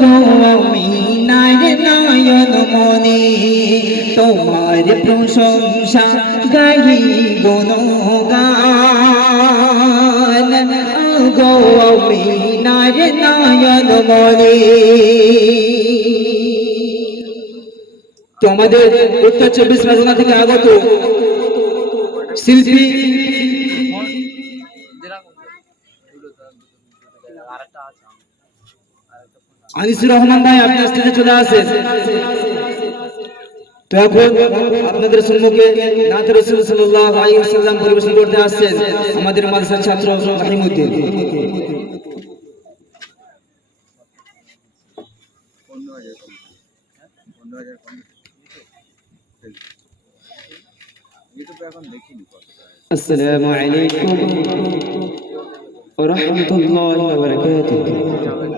গো মিনার নয়ন মনে তোমার প্রশংসা গাহি গুণগান। গো মিনার নয়ন মনে। তো আমাদের উত্তর চব্বিশ পরগনা থেকে আগত শিল্পী আনিসুর রহমান ভাই, আপনি স্টেজে চলে আসেন। তো এখন আপনাদের সম্মুখে নাথ রসুল সাল্লাহ আলাইসাল্লাম পরিবেশন করতে আসছেন আমাদের মাদ্রাসার ছাত্র রাহিমুদ্দিন আসসালামু আলাইকুম ওয়া রাহমাতুল্লাহি ওয়া বারাকাতুহু।